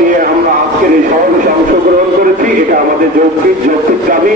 নিয়ে আমরা আজকের এই সমাবেশে অংশগ্রহণ করেছি। এটা আমাদের যৌক্তিক যৌক্তিক দাবি।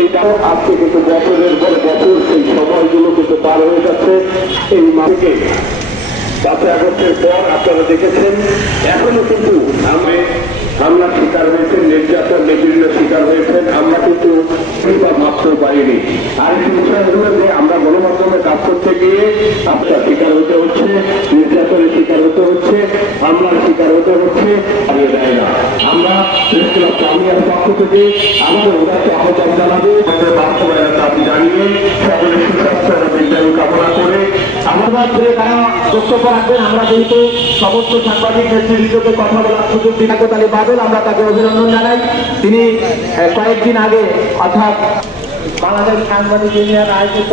এইটাও আজকে কিন্তু বছরের পর বছর সেই সময়গুলো কিন্তু পার হয়ে যাচ্ছে। এই মাসকে পাঁচই আগস্টের পর আপনারা দেখেছেন, এখনও কিন্তু আমি আমরা শিকার হয়েছেন, নির্যাতন, নিপীড়নের শিকার হয়েছেন। আমরা কিন্তু বা মাপতেও পারিনি আর বিষয় হলো যে আমরা গণমাধ্যমে কাজ করতে গিয়ে আপনার শিকার হতে হচ্ছে, হামলার শিকার হতে হচ্ছে দেয় না। আমরা পক্ষ থেকে আমাদের আহ্বান জানাব। কামনা করে ধরে তারা আমরা সমস্ত আলী বাদল, আমরা তাকে অভিনন্দন জানাই। তিনি কয়েকদিন আগে, অর্থাৎ বাংলাদেশ সাংবাদিক ইউনিয়ন আয়োজিত